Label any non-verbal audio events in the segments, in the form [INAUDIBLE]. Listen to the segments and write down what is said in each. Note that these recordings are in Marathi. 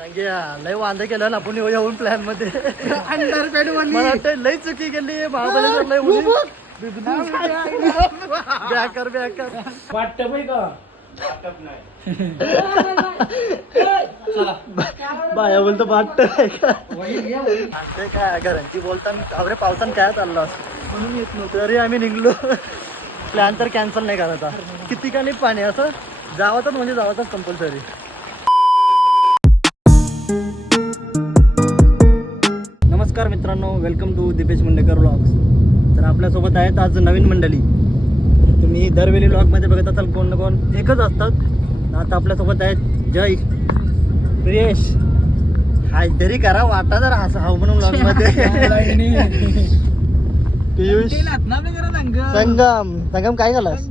लय वांदे केलं ना आपण येऊन प्लॅनमध्ये. अंडरपॅड मला वाटतं लय चुकी केली महाबळेश्वर लय उडी. बॅकर बॅकर. वाटत बाई का? बाया बोलतो वाटत ते काय घरांची बोलताना अरे पावसान काय चाललं म्हणून येत नव्हतं. तरी आम्ही निघलो. प्लॅन तर कॅन्सल नाही करायचा किती का नाही पाणी असं? जावातच म्हणजे जावातच कंपल्सरी नमस्कार मित्रांनो welcome to Dipesh Mundekar blogs तर आपल्यासोबत आहेत आज नवीन मंडळी. तुम्ही दरवेळी ब्लॉगमध्ये बघत असाल कोण ना कोण एकच असतात. आता आपल्यासोबत आहेत जय प्रियेश. हाय तरी करा वाटा जर हसा हाव म्हणून ब्लॉगमध्ये [LAUGHS] पियुष. संगम. संगम. काय झालास?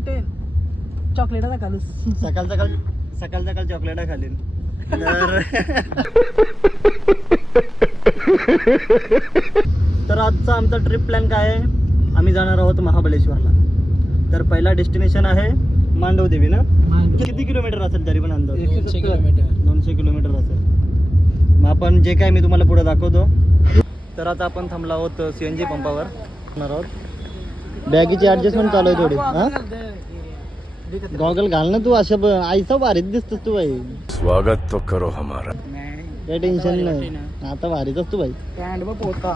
चॉकलेट सकाळ सकाळ सकाळ सकाळ चॉकलेट खाली तर [LAUGHS] तर आजचा आमचा ट्रिप प्लॅन काय आहे? आम्ही जाणार आहोत महाबळेश्वरला. तर पहिला डेस्टिनेशन आहे मांडवदेवी ना? किती किलोमीटर असेल तरी पण अंदाज? एकशे किलोमीटर दोनशे किलोमीटर असेल. मग आपण जे काय मी तुम्हाला पुढे दाखवतो. तर आता आपण थांबलो आहोत सी एन जी पंपावर जाणार आहोत. बॅगीची ऍडजस्टमेंट चालू आहे थोडी. हा? गॉगल घाल ना तू अशा ब- आईचा भारीच दिसतोस तू बाई. स्वागत तो करो हमारा. काही टेन्शन नाही. आता भारीच असतो बाई पॅन्ट बघ पोता.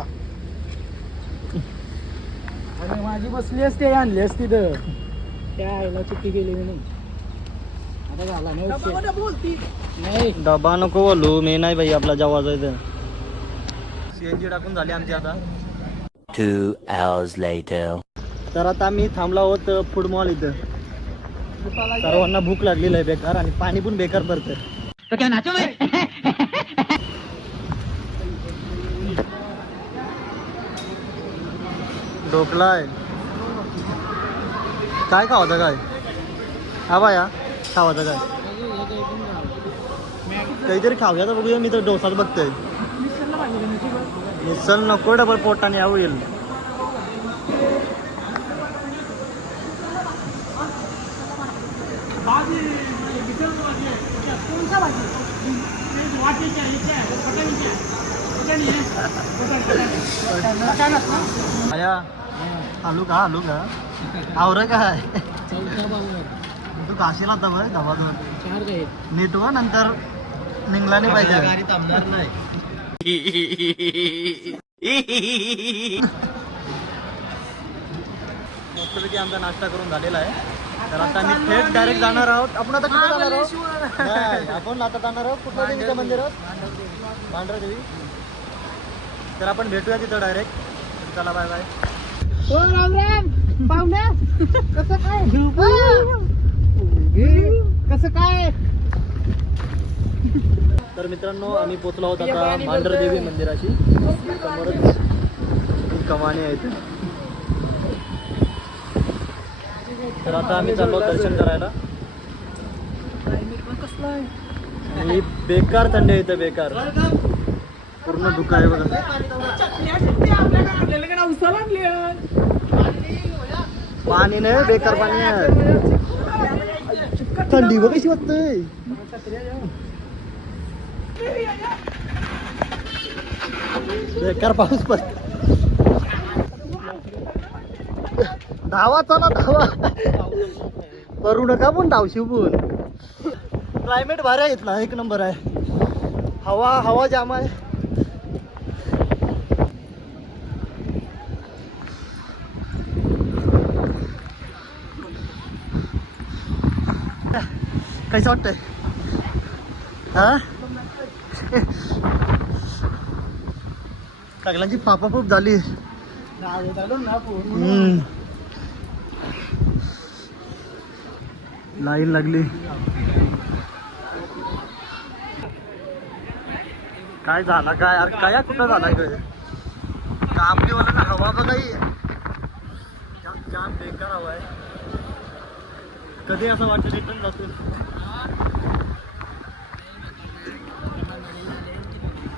आणि माझी बसली असते आणली असती तर. त्या आईला चुकी केली मी. नाही आता झाला नाही नाही. डबा नको बोलू. मी नाही बाई आपला जेव्हा जायचं सीएनजी टाकून झाली आमची आता. Two hours later. तर आता आम्ही थांबलो आहोत फूड मॉल इथं. सर्वांना भूक लागलेली आहे बेकार. आणि पाणी पण बेकार पडतंय ढोकला आहे काय खावाचं काय? हा बाया खावाचं काय? काहीतरी खाऊया तर बघूया मी तर डोसाच बघतोय. मिसल नको डबल पोटाने यावं येईल आया आलू का? आलू का आवर. काय तू काशीला गावाजवळ. चार काही नीट हो नंतर निघला नाही. पाहिजे मस्तपैकी आमचा नाश्ता करून झालेला आहे. तर आता आम्ही थेट डायरेक्ट जाणार आहोत. आपण आता कुठे जाणार आहोत? नाही, आपण आता जाणार आहोत कुठल्या देवीच्या मंदिरात पांढरा देवी तर आपण भेटूया तिथं डायरेक्ट चला बाय बाय राम राम. पाहुण्या कसं काय? कसं काय? तर मित्रांनो आम्ही पोचलो आहोत आता मांढरदेवी मंदिराशी. समोरच ही कमानी आहे इथे. तर आता आम्ही चाललो दर्शन करायला. आणि बेकार थंडी आहे इथं बेकार. पूर्ण धुकं आहे बघा. पाणी नाही बेकार पाणी आहे थंडी बघ कशी वाटतंय. बेकार पाऊस पड धावा चला धावा. करू नका पण धावशी पण. क्लायमेट भारी आहेत ना एक नंबर आहे. हवा हवा जाम आहे. कसं वाटतंय हा सगळ्यांची पापापूप झाली लाईन लागली काय झाला काय अरे काय कुठं झाला काय कापली वाला ना हवा बघाई जाम जाम बेकार हवा आहे कधी असं वाटतं रिटर्न जातो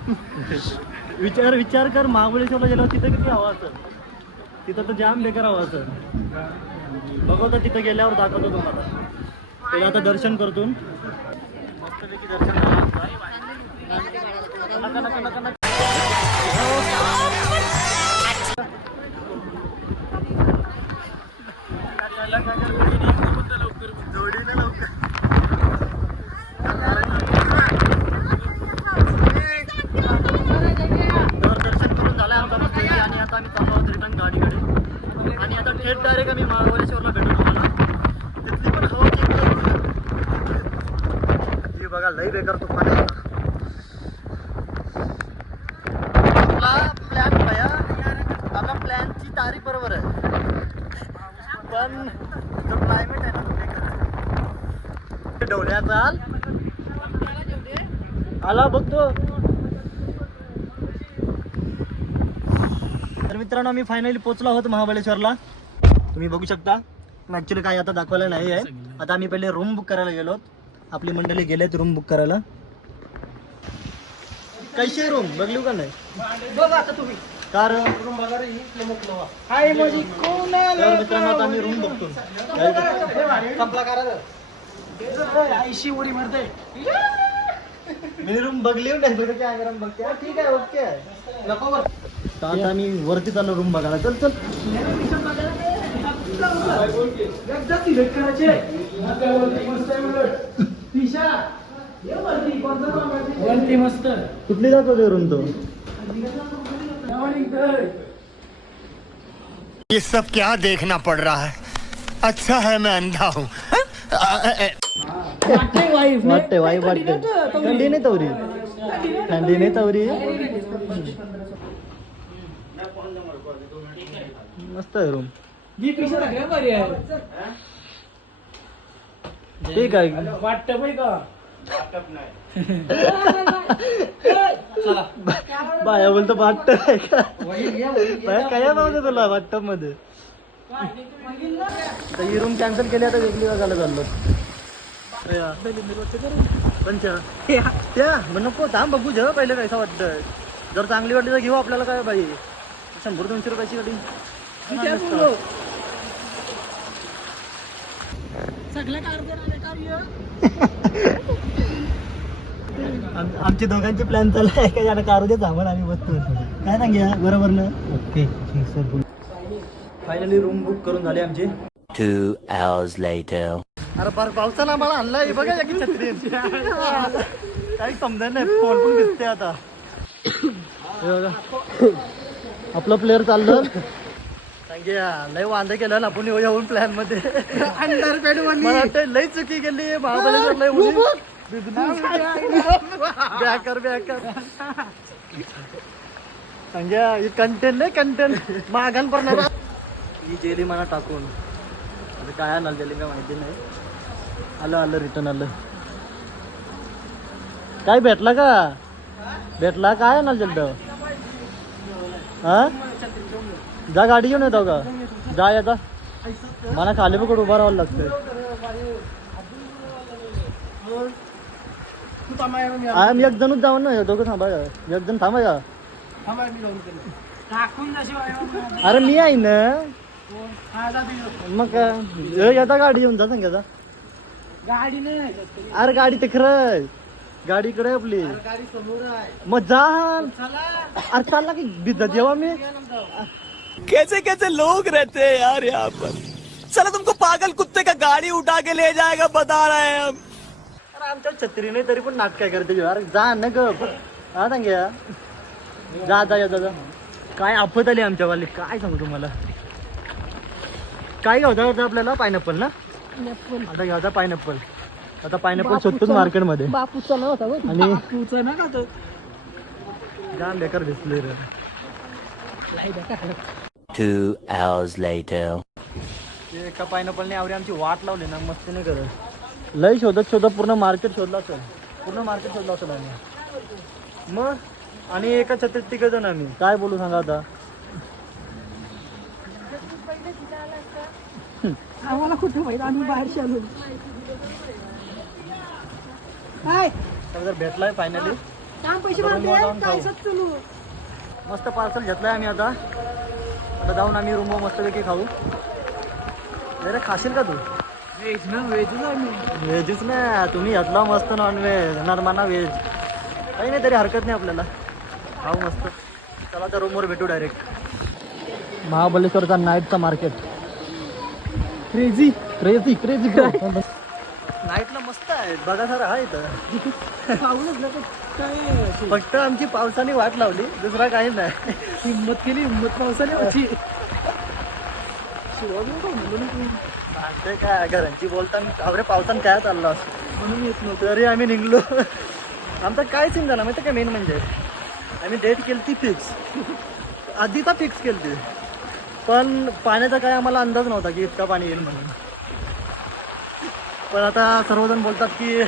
[LAUGHS] विचार विचार कर महाबळेश्वरला गेल्यावर तिथं किती हवा असेल? तिथं तर जाम बेकार हवा असेल. तिथं गेल्यावर दाखवतो तुम्हाला. पहिलं आता दर्शन करतो. मस्तपैकी दर्शन झालं नका नका नका नका जोडीने लवकर तर दर्शन करून झालं आमचा मस्तपैकी आणि आता आम्ही चाललो आहोत रिटर्न गाडीकडे आणि आता थेट डायरेक्ट आम्ही महाबळेश्वरला भेटू तुम्हाला तिथली पण हवा चेक करू ही बघा लई बेकार तुफान आहे आता. आपला प्लॅन भया आपला प्लॅनची तारीख बरोबर आहे पण जो क्लायमेट आहे ना तो बेकार आहे. डोल्या चाल आला बघतो तर मित्रांनो आम्ही फायनली पोहोचलो आहोत महाबळेश्वरला. तुम्ही बघू शकता ऍक्च्युली काही आता दाखवायला नाही आहे. आता आम्ही पहिले रूम बुक करायला गेलो आपली मंडळी गेलेत रूम बुक करायला. कशी रूम बघली का नाही? बघ आता तुम्ही. रूम म्हणजे मित्रांनो आता आम्ही रूम बघतो ऐशी उडी मारते मी रूम बघली नाही तुझं कॅमेरा बघते ठीक आहे ओके. नको. तर आता आम्ही वरती चाललो रूम बघायला. चल चल. वरती मस्त. कुठली दाखवते रूम तो? ये सब क्या देखना पड़ रहा है। अच्छा है मैं अंधा हूँ। वाटते वाईफ वाटते वाई वाटते थंडी नाही तवरी थंडी नाही तवरी मस्त आहे रूम आहे. ठीक आहे वाटतं बाई का बाया बोलतो वाटत बाया काय नव्हतं तुला वाटपमध्ये तर ही रूम कॅन्सल केली आता वेगळी बघायला चाललो. पंचा त्या मग नको थांब बघू जेव्हा पहिले कैसा वाटतं जर चांगली वाटली तर घेऊ आपल्याला काय पाहिजे शंभर दोनशे रुपयाची गाडी. आमची दोघांची प्लॅन चालू आहे का? याला कार दे थांबून आम्ही बसतो. काय ना घ्या बरोबर ना? Okay sir finally room book करून झाली आमची. Two hours later. अरे पार पावसाला आम्हाला आणला हे बघा की छत्री काही समजा नाही. फोन पण दिसते आता. आपलं प्लेअर चाललं. सांग्या लय वांदे केलं ना आपण येऊन प्लॅनमध्ये. अंडरपेड मला वाटतं लय चुकी गेली महाबळेश्वर लय उडी. [LAUGHS] सांग्या ही कंटेन नाही कंटेन मागण पडणार. ही जेली मला टाकून. आता काय आलं जेली काय माहिती नाही. आलं आलं रिटर्न आलं. काय भेटला का? भेटला काय आणाल जल्द? हा? जा गाडी घेऊन येतो का? जा आता मला खाली पकड उभा राहावं लागतंय. तू थांबाय मी एक जणच जाऊन ना दोघं थांबा एक जण थांबा का? अरे मी आहे ना. मग येता गाडी घेऊन जा सांगायचा गाडी नाही. अरे गाडी ते खरं गाडी इकडे आपली. मग जा. अरे चालला की जेव्हा मी. कैसे कैसे लोग रहते हैं यार यहाँ पर। चलो तुमको पागल कुत्ते का गाड़ी उठा के ले जाएगा बता रहे हैं हम। अरे आमच्या छत्री नाही तरी पण नाट काय करते अरे जा न ग हा सांग्या जा जा जा जा काय आफत आली आमच्यावाली? काय सांगू तुम्हाला? काय घ्यावता होता आपल्याला? पायनॅपल ना? आता घ्यावता पायनॅपल आता पायनॅपल शोधतोच मार्केटमध्ये बापूचा ना होता. आणि- बापूचा ना का तो जाम बेकार दिसले रे. Two hours later. ते एका पायनॅपलने आवडी आमची वाट लावली ना मस्त नाही करत. लय शोधत शोधत पूर्ण मार्केट शोधलं असेल. पूर्ण मार्केट शोधलं असेल आम्ही. मग आणि एका छत्रीत तिघ जण आम्ही. काय बोलू सांगा आता? आम्हाला कुठं माहीत? आम्ही बाहेर आलो काय? तर जर भेटलाय फायनली काम पैसे. चलू मस्त पार्सल घेतलाय आम्ही आता. आता जाऊन आम्ही रूमवर मस्तपैकी खाऊ. अरे खाशील का तू? व्हेज ना व्हेजच आम्ही. व्हेजच ना तुम्ही घेतला मस्त नॉन व्हेज नॉर्माना व्हेज काही नाही तरी हरकत नाही आपल्याला. खाऊ मस्त. चला त्या रूमवर भेटू डायरेक्ट महाबलेश्वरचा नाईटचा मार्केट क्रेझी क्रेझी क्रेझी आहे. बघा सर आहे इथं. ना काय फक्त आमची पावसाने वाट लावली दुसरा काही नाही. हिंमत केली हिंमत पावसाने आमची शिवाजी म्हणून काय घरांची बोलताना अवरे पावसानं काय चाललं असं? म्हणून येत नव्हतं. तरी आम्ही निघलो. आमचा काय सीन झाला माहिती काय मेन म्हणजे? आम्ही डेट केली ती फिक्स आधीचा फिक्स केली ती. पण पाण्याचा काय आम्हाला अंदाज नव्हता की इतका पाणी येईल म्हणून. पण आता सर्वजण बोलतात की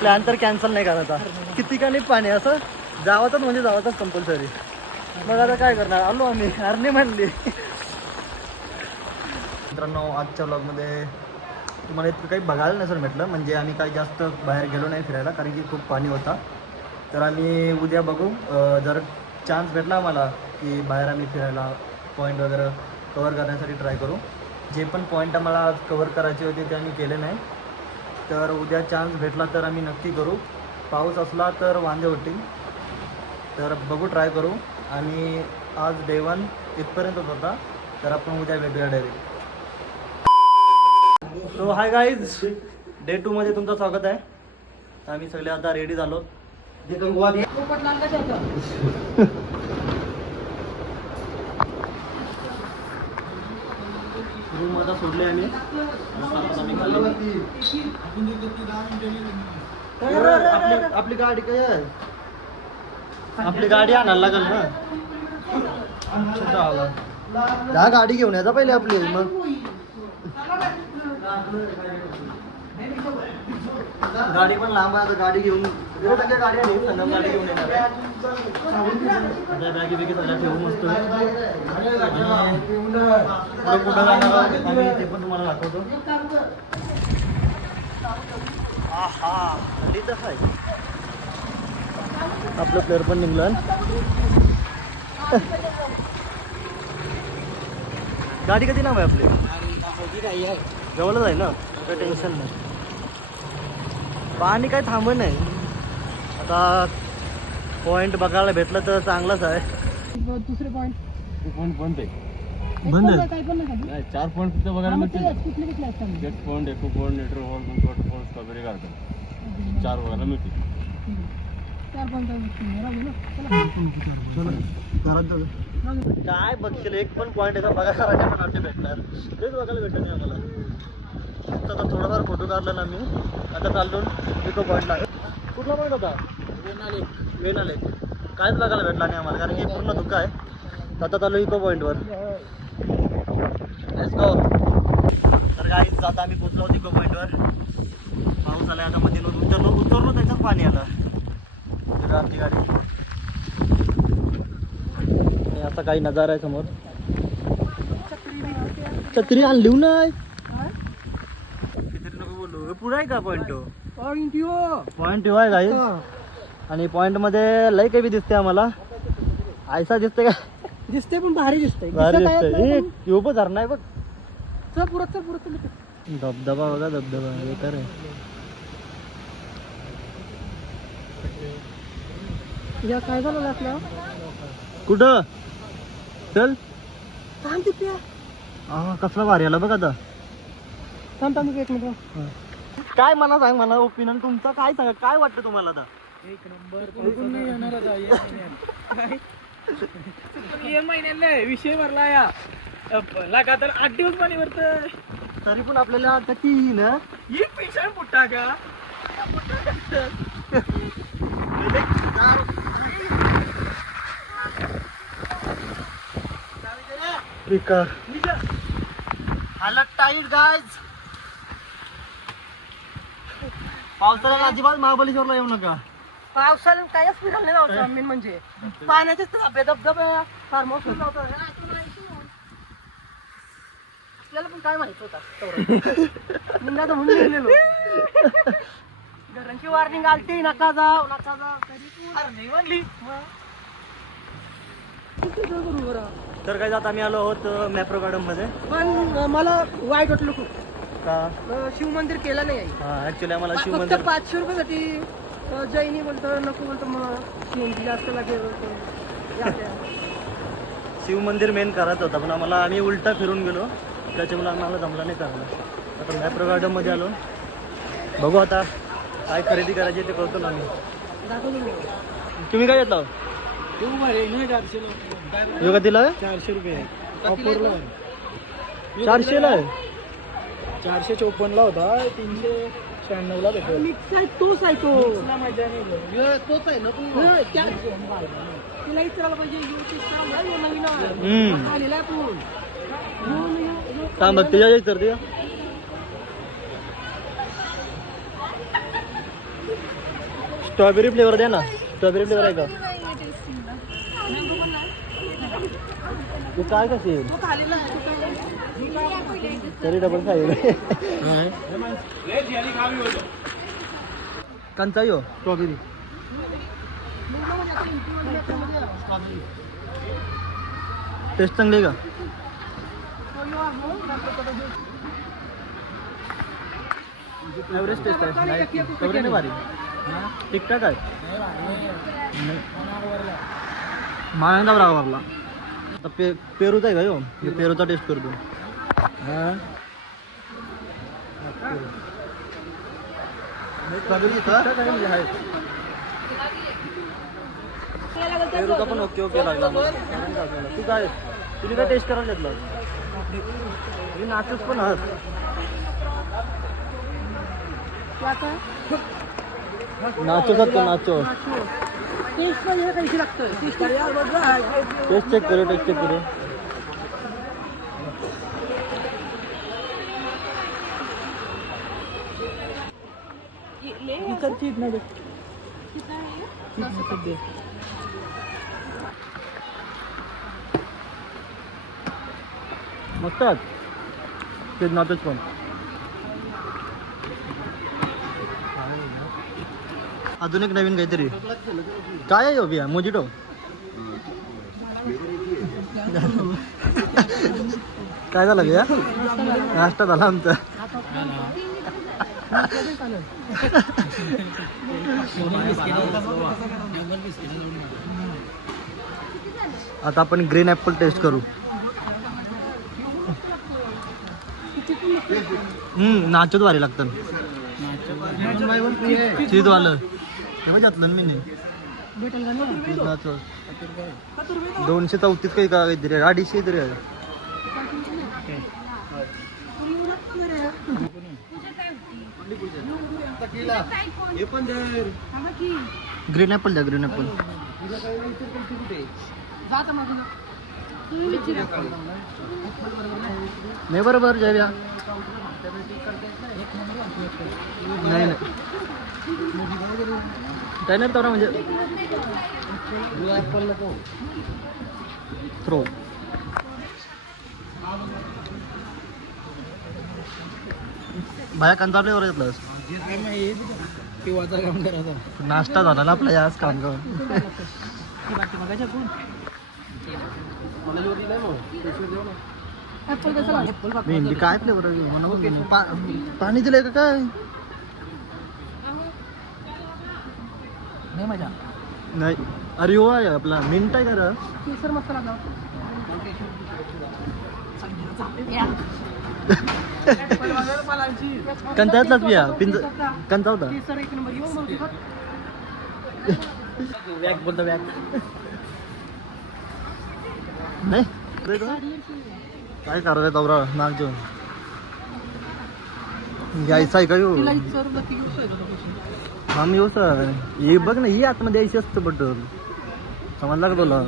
प्लॅन तर कॅन्सल नाही करायचा किती का नाही पाणी असं? जावातच म्हणजे जावातच कंपल्सरी मग आता काय करणार? आलो आम्ही. अर्ने म्हणली. मित्रांनो आजच्या ब्लॉगमध्ये तुम्हाला इतकं काही बघायला नाही सर भेटलं. म्हणजे आम्ही काही जास्त बाहेर गेलो नाही फिरायला कारण की खूप पाणी होता. तर आम्ही उद्या बघू. जर चान्स भेटला आम्हाला की बाहेर आम्ही फिरायला पॉईंट वगैरे कवर करण्यासाठी ट्राय करू. जे पण पॉईंट आम्हाला कवर करायचे होते ते आम्ही केले नाही. तर उद्या चान्स भेटला तर आम्ही नक्की करू. पाऊस असला तर वांदे होतील. तर बघू ट्राय करू. आणि आज डे वन इथपर्यंतच होता तर आपण उद्या भेटूया direct so hi guys day two मध्ये तुमचं स्वागत आहे. आम्ही सगळे आता रेडी झालो. रूम आता सोडले खाली. आपली आपली गाडी काय आहे? आपली गाडी आणायला लागेल ना? गाडी घेऊन याचा पहिले आपली मग. गाडी पण लांब आहे आता गाडी घेऊन इकडे सगळ्या गाड्या नेऊ संगम गाडी घेऊन येणार आहे. आता बॅगी बिगी सगळ्या ठेवू मस्त. आणि पुढे कुठं जाणार आहोत आम्ही ते पण तुम्हाला दाखवतो. आहा आपलं प्लेअर पण निघलं. गाडी कधी नाव आहे आपली? जवळच आहे ना? टेन्शन नाही. पाणी काही थांबत नाही. आता पॉइंट बघायला भेटलं तर चांगलंच आहे. दुसरे पॉईंट पॉईंट बंद आहे. बंद आहे. काय पण नाही चार पॉईंट फक्त बघायला मिळतील? Gate point echo point नेटर hall water fall strawberry garden चार बघायला मिळतील. पॉईंट. काय बघशील? एक पण पॉईंट आहे का बघायला राजा पण आमचे भेटणार. तेच बघायला भेटत नाही आम्हाला फक्त आता थोडाफार फोटो काढला ना मी. आता चालून इको पॉईंटला कुठला पॉईंट होता? मेन आले काहीच बघायला भेटला नाही आम्हाला कारण की पूर्ण धुका आहे. आता चालू इको पॉईंटवर तर काही आता आम्ही पोचलो आहोत इको पॉईंटवर पाऊस आला आता मध्ये उतरलो उतरलो त्याच्यात पाणी आलं. तिथं आमची गाडी आणि असा काही नजारा आहे समोर. छत्री आणली नाही पुढे आहे का पॉईंट पॉईंट यो. पॉईंट आहे गाईज आणि पॉईंटमध्ये लय काही दिसते आम्हाला. आयसा दिसते का? दिसते पण भारी दिसतंय. भारी दिसत दिसते पण- धरणं आहे बघ. चल पुरत चल पुरत धबधबा बघा धबधबा. हे तर या काय झालं आपला कुठं? चल. थांब तिथे. हा कसला भारी आला बघ आता. थांब थांब एक मिनिट. काय म्हणा सांग मला ओपिनियन तुमचं काय सांगा? काय वाटतं तुम्हाला आता? एक नंबर. नाही येणार आता या महिन्यात. काय? पण या महिन्यात नाही विषय भरला या. अप, लगातार आठ दिवस पाणी भरत तरी पण आपल्याला कधी येईल हं? ही पैसा पुट्टा का? Speaker. हालत टाईट गायज पावसाळ्यात अजिबात महाबळेश्वरला येऊ नका. पावसाळ्यात कायच फिरायला नाही मेन म्हणजे. पाण्याचे धबे धबधबे हाऊस नव्हतं आपल्याला पण काय माहीत होता? [LAUGHS] मी आता म्हणून गेलेलो. घरांची वॉर्निंग आलती नका जाऊ नका जाऊ. तरी नाही म्हणली तर काय जात आम्ही आलो आहोत मॅप्रो गार्डनमध्ये. पण मला वाईट वाटलं खूप. का? अं, शिव मंदिर केलं नाही हा ऍक्च्युली आम्हाला शिव फक्त मंदिर पाचशे रुपयासाठी जैनी बोलतो नको बोलतो मला शेंडी जास्त लागेल बोलतो. शिव मंदिर मेन करायचं होतं पण आम्हाला आम्ही उलटा फिरून गेलो. त्याच्यामुळे आम्हाला जमला नाही करायला. आता मॅप्रो गार्डनमध्ये आलो. बघू आता काय खरेदी करायची ते करतो ना आम्ही. तुम्ही काय घेतला? योगा दिला चारशे रुपये. चारशेला आहे? चारशे चोपन्नला होता तीनशे शहाण्णवला भेटतो मिक्स आहे तोच आहे तो. मजा नाही तोच आहे ना तिला विचारायला पाहिजे नवीन हम्म. आलेला तू. तुझ्या एक तर तुझ्या स्ट्रॉबेरी फ्लेवर द्या ना. स्ट्रॉबेरी फ्लेवर आहे का? तू काय कशी तरी डबल खाईल कंचा यो स्ट्रॉबेरी. टेस्ट चांगली का? एव्हरेज टेस्ट आहे. एवढी नाही भारी. ठीकठाक आहे. माळ्यांदा राव आता पे पेरूचा आहे का यो? पेरूचा टेस्ट करतो. पण ओके ओके लागला. तू काय तुला काय टेस्ट करायला घेतलं मी नाचूच पण आहात नाचो का नाचो टेस्ट कैसे लागतं टेस्ट चेक करू करू चीज नाही मस्त आहेत ते नाचोच पण अजून एक नवीन काहीतरी. काय आहे बिया मोजिटो. काय झालं बिया नाश्ता झाला आमचा. आता आपण ग्रीन ॲपल टेस्ट करू. हम्म नाचोच भारी लागतं चीजवालं. ते घातलं ना मी नाही. दोनशे चौतीस काही का काहीतरी अडीचशे तरी आहे. ग्रीन ॲपल द्या ग्रीन नाही बरोबर जाऊया नाही नाही. तेवढा म्हणजे. थ्रो बाया काम करायचा नाश्ता झाला ना आपला आज काम करून. मेहंदी काय फ्लेवर पाणी दिलंय का काय? नाही. मजा नाही अरे हो आहे आपला. मिंट आहे का? केसर मसाला. [LAUGHS] कंचातलाच बिया पिंज कंचा होता. वॅक बोलतो वॅक नाही. काय करायचं तवरा? नाक जेवण घ्यायचं आहे का येऊ. हा मी येऊ सर. हे बघ ना ही आतमध्ये यायची असतं बटर समजला का तुला?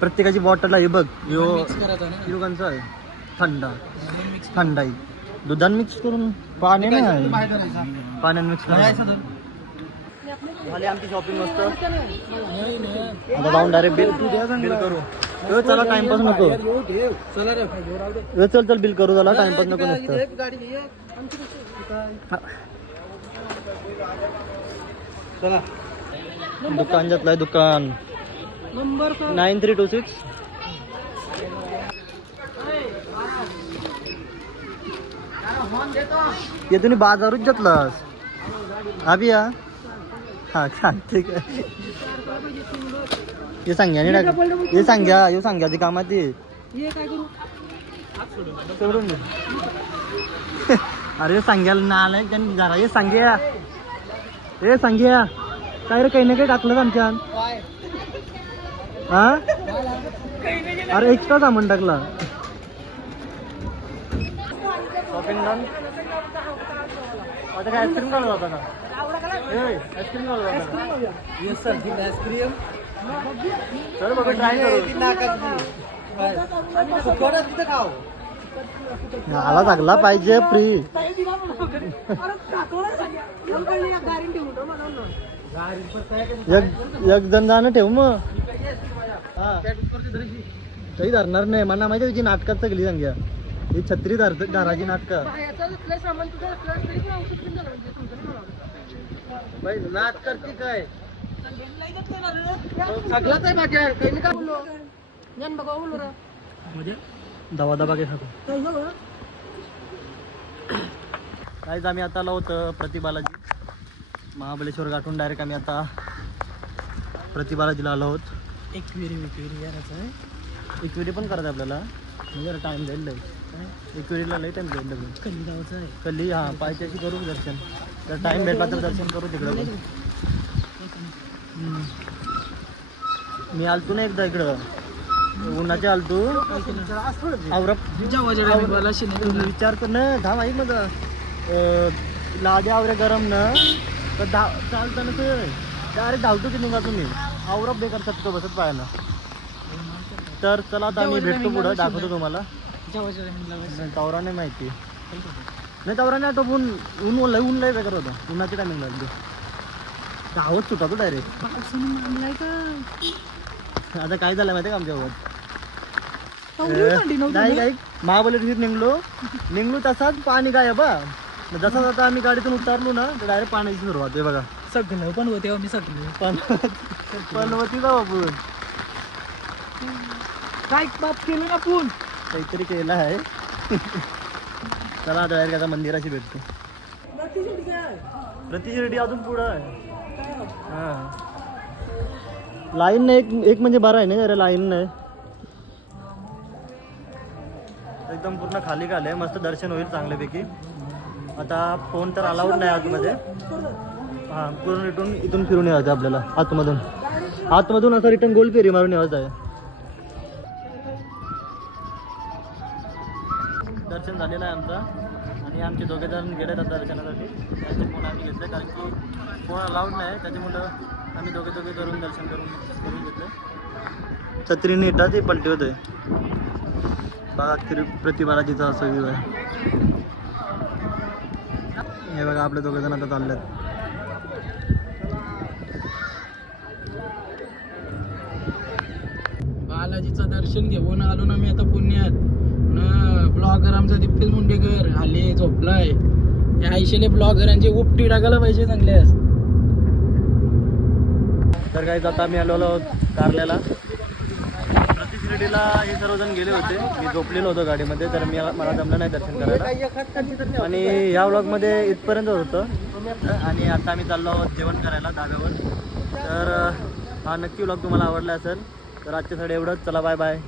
प्रत्येकाची बॉटल आहे बघ. यो कंचा आहे. थंडा. थंड आहे दुधान मिक्स करून पाणी नाही पाण्यात मिक्स करायचं. झाली आमची शॉपिंग मस्त. आता जाऊन डायरेक्ट बिल बिल करू. यो, चला टाइमपास नको. यो, चल चल बिल करू. चला टाइमपास नको नसतं? चला. दुकान जातलाय दुकान. Number. Nine three two six. ये तुम्ही बाजारूच घेतलास. अभिया हा. सांग ठीक आहे. हे सांग्या नाही टाक. हे सांग्या हे सांग्या सांग्याची कामात ये सोडून दे. अरे सांग्याला ना आलाय त्यांनी जरा हे सांग्या. हे सांग्या. काय रे काही ना काही टाकलं आमच्या हा? अरे एक्स्ट्रा सामान टाकला. शॉपिंग डन आता काय आईस्क्रीम काढत होता का? आईस्क्रीम काढत होता का? येस सर ही आईस्क्रीम चल बघा ट्राय करू. तिथं खाऊ मला चांगला पाहिजे फ्री एक एक जण जाणं ठेव मग. हा. काही धरणार नाही. मला माहिती तुझी नाटकात सगळी सांग्या ही छत्री धर घराची नाटकं. बाई नाट करते काय? सगळंच आहे माझ्या काही नाही का? बोललो जन बघा बोललो रे म्हणजे? दवा दबा घे खातो. काहीच आम्ही आता आलो होतं प्रतिबालाजी महाबळेश्वर गाठून डायरेक्ट आम्ही आता प्रतिबालाजीला आलो आहोत. एक विरी विरी याराचं आहे. एकविरी पण करायचं आपल्याला. म्हणजे जरा टाईम जाईल लय एकविरीला लई टाईम जाईल लगेच कल्ली गावचं आहे. कल्ली हां पायथ्याशी करू दर्शन. जर टाईम भेटला तर दर्शन करू तिकडं पण. हम्म. मी आलतो ना एकदा इकडं. उन्हाच्या आलतो. जेव्हा मला शिने विचारतो ना. थांब ऐक मग लादे आवरे गरम न. तर धा चालतं ना ते अरे धावतो की निघा तुम्ही. आवरप बेकार चटकं बसत पाहायला. तर चला आता आम्ही भेटतो पुढं. दाखवतो तुम्हाला. नाही तवरा नाही माहिती. नाही तवरा नाही तो ऊन ऊन लय ऊन लय बेकार होतं. उन्हाची टायमिंग लागली. गावच सुटा तो डायरेक्ट आता काय झालं माहिती का आमच्यासोबत नाही काय महाबळेश्वर निघलो. निघलो तसाच पाणी काय बा जसा जसा आम्ही गाडीतून उतरलो ना तर डायरेक्ट पाण्याची सुरुवात आहे बघा. सगळं पण होते हो, मी सगळं. पण पनवती जाऊ आपण काय बात केलं ना पण काहीतरी केलं आहे. चला आता डायरेक्ट आता मंदिराशी भेटतो. प्रतिशिर्डी अजून पुढं आहे. हा. लाईन नाही एक एक म्हणजे बरं आहे ना जरा लाईन नाही. एकदम पूर्ण खाली खाली आहे. मस्त दर्शन होईल चांगल्यापैकी. आता फोन तर अलाउड नाही आतमध्ये. हां पूर्ण इथून इथून फिरून यायचं आपल्याला आतमधून. आतमधून असं रिटर्न गोल फेरी मारून यायचं आहे. दर्शन झालेलं आहे आमचं. आणि आमचे दोघे जण गेले आहेत आता दर्शनासाठी. त्यांचे फोन आम्ही घेतले कारण की फोन अलाउड नाही त्याच्यामुळं आम्ही दोघे दोघे करून दर्शन करून करून घेतलं. छत्री नीटा ते पलटी होते. बघा तिरु प्रतिबालाजीचा असं व्ह्यू आहे. हे बघा आपले दोघे जण आता चाललेत. बालाजीचं दर्शन घेऊन आलो ना मी आता पुण्यात. ब्लॉगर आमचा दिप्पल मुंडेकर आले झोपलाय. या आयशेले ब्लॉगरांची उपटी टाकायला पाहिजे चांगले तर काय आता आम्ही आलो आलो कारल्याला. प्रति शिर्डीला हे सर्वजण गेले होते. मी झोपलेलो होतो गाडीमध्ये तर मी मला जमलं नाही दर्शन करायला. आणि ह्या व्लॉगमध्ये इथपर्यंत होतं. आणि आता आम्ही चाललो आहोत जेवण करायला धाब्यावर. तर हा नक्की व्लॉग तुम्हाला आवडला असेल तर आजच्यासाठी एवढंच. चला बाय बाय